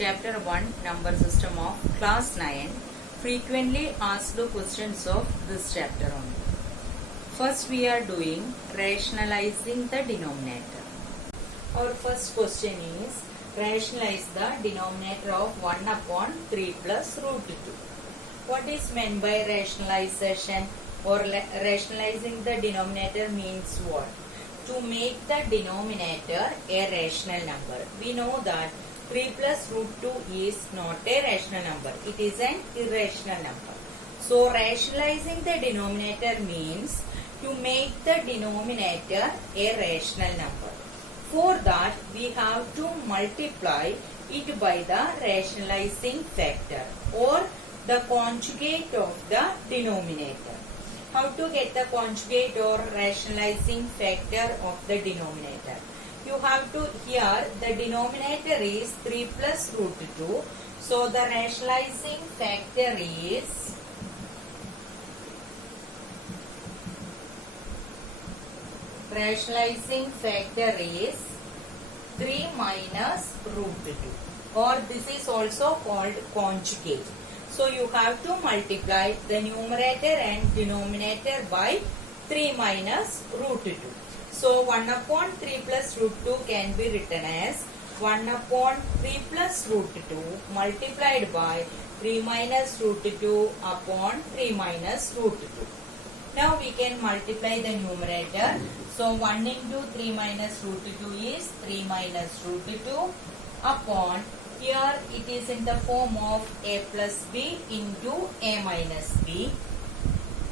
Chapter 1 Number System of Class 9 Frequently Asked Questions of this chapter only. First we are doing rationalizing the denominator. Our first question is rationalize the denominator of 1 upon 3 plus root 2. What is meant by rationalization or rationalizing the denominator means what? To make the denominator a rational number. We know that 3 plus root 2 is not a rational number. It is an irrational number. So rationalizing the denominator means to make the denominator a rational number. For that we have to multiply it by the rationalizing factor or the conjugate of the denominator. How to get the conjugate or rationalizing factor of the denominator? You have to, here the denominator is 3 plus root 2. So the rationalizing factor is three minus root 2, or this is also called conjugate. So you have to multiply the numerator and denominator by 3 minus root 2. So 1 upon 3 plus root 2 can be written as 1 upon 3 plus root 2 multiplied by 3 minus root 2 upon 3 minus root 2. Now we can multiply the numerator. So 1 into 3 minus root 2 is 3 minus root 2 upon, here it is in the form of a plus b into a minus b.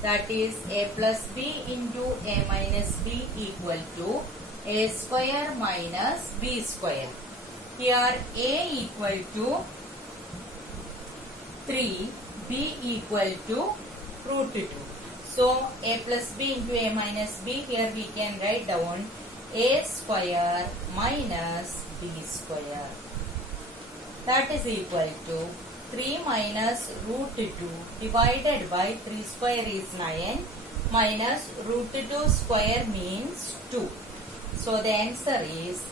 That is a plus b into a minus b equal to a square minus b square. Here a equal to 3, b equal to root 2. So a plus b into a minus b, here we can write down a square minus b square. That is equal to 3 minus root 2 divided by 3 square is 9 minus root 2 square means 2. So the answer is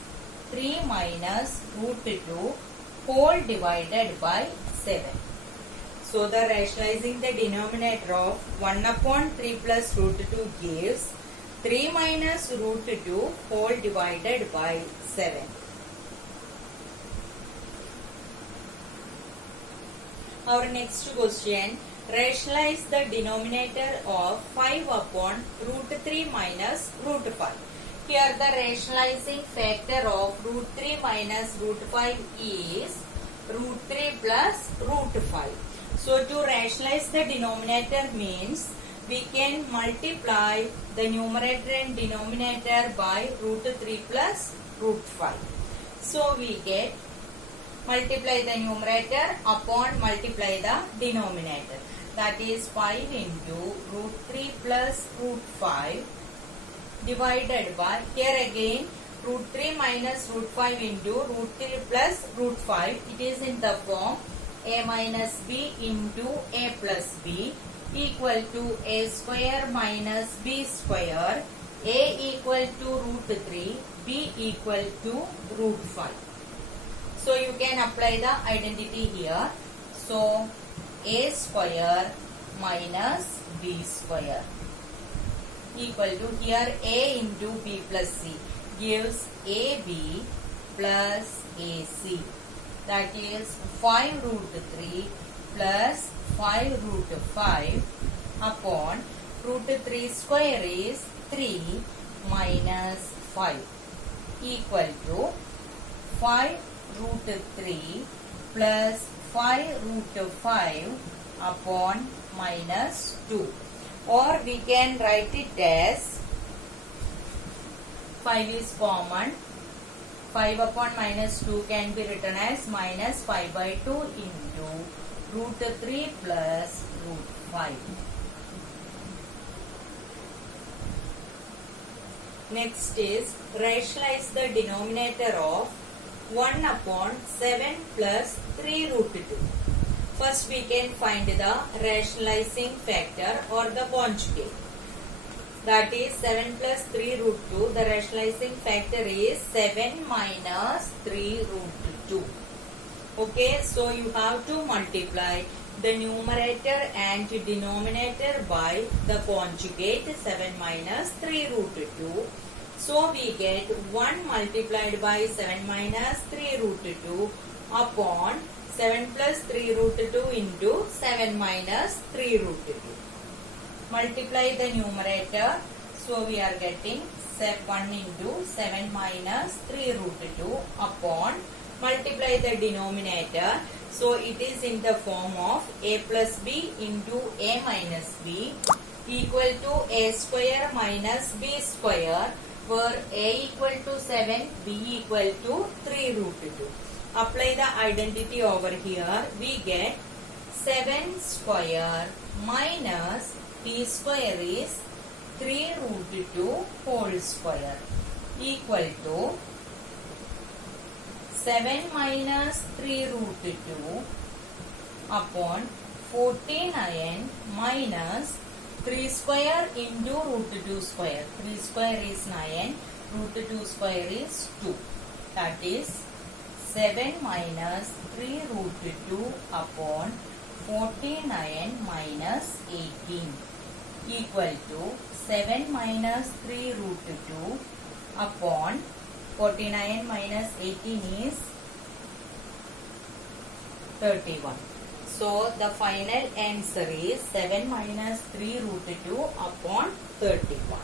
3 minus root 2 whole divided by 7. So the rationalizing the denominator of 1 upon 3 plus root 2 gives 3 minus root 2 whole divided by 7. Our next question, rationalize the denominator of 5 upon root 3 minus root 5. Here the rationalizing factor of root 3 minus root 5 is root 3 plus root 5. So to rationalize the denominator means we can multiply the numerator and denominator by root 3 plus root 5. So we get multiply the numerator upon multiply the denominator. That is 5 into root 3 plus root 5 divided by, here again root 3 minus root 5 into root 3 plus root 5. It is in the form a minus b into a plus b equal to a square minus b square. A equal to root 3, b equal to root 5. So you can apply the identity here. So a square minus b square equal to, here a into b plus c gives ab plus ac. That is 5 root 3 plus 5 root 5 upon root 3 square is 3 minus 5 equal to 5 root 3 plus 5 root 5 upon minus 2. Or we can write it as 5 is common. 5 upon minus 2 can be written as minus 5 by 2 into root 3 plus root 5. Next is rationalize the denominator of 1 upon 7 plus 3 root 2. First we can find the rationalizing factor or the conjugate. That is 7 plus 3 root 2. The rationalizing factor is 7 minus 3 root 2. Okay, so you have to multiply the numerator and denominator by the conjugate 7 minus 3 root 2. So we get 1 multiplied by 7 minus 3 root 2 upon 7 plus 3 root 2 into 7 minus 3 root 2. Multiply the numerator. So we are getting 1 into 7 minus 3 root 2 upon multiply the denominator. So it is in the form of a plus b into a minus b equal to a square minus b square, where a equal to 7, b equal to 3 root 2. Apply the identity over here. We get 7 square minus b square is 3 root 2 whole square equal to 7 minus 3 root 2 upon 49 minus 3 square into root 2 square. 3 square is 9, root 2 square is 2. That is 7 minus 3 root 2 upon 49 minus 18 equal to 7 minus 3 root 2 upon 49 minus 18 is 31. So the final answer is 7 minus 3 root 2 upon 31.